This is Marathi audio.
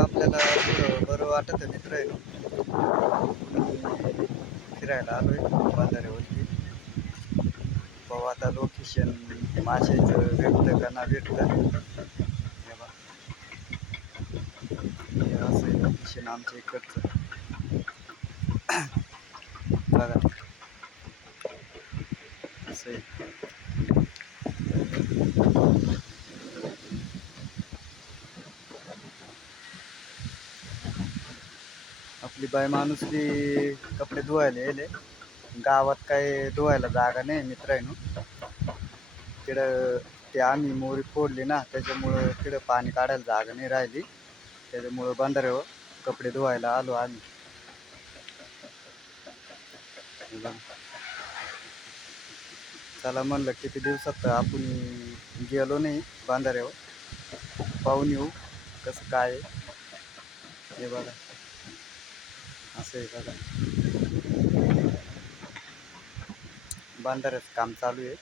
आपल्याला थोडं बरं वाटत आहे मित्र आहे आणि फिरायला आलोय बाजारावरती. पाहू आता लोकेशन माशाचं भेटतं का ना भेटतं. हे बघा, हे असं आहे लोकेशन आमच्या इकडचं. बघा असं आहे. आपली बाई माणूस बी कपडे धुवायला येले. गावात काय धुवायला जागा नाही मित्रांनो. तिकडं ते आम्ही मोरी फोडली ना, त्याच्यामुळं तिकडं पाणी काढायला जागा नाही राहिली. त्याच्यामुळं बंधाऱ्यावर कपडे धुवायला आलो आम्ही. चला म्हणलं किती दिवसात आपण गेलो नाही बांधाऱ्यावर, पाहून येऊ कसं काय आहे. हे बघा असं आहे बघा, बांधाऱ्याचं काम चालू आहे.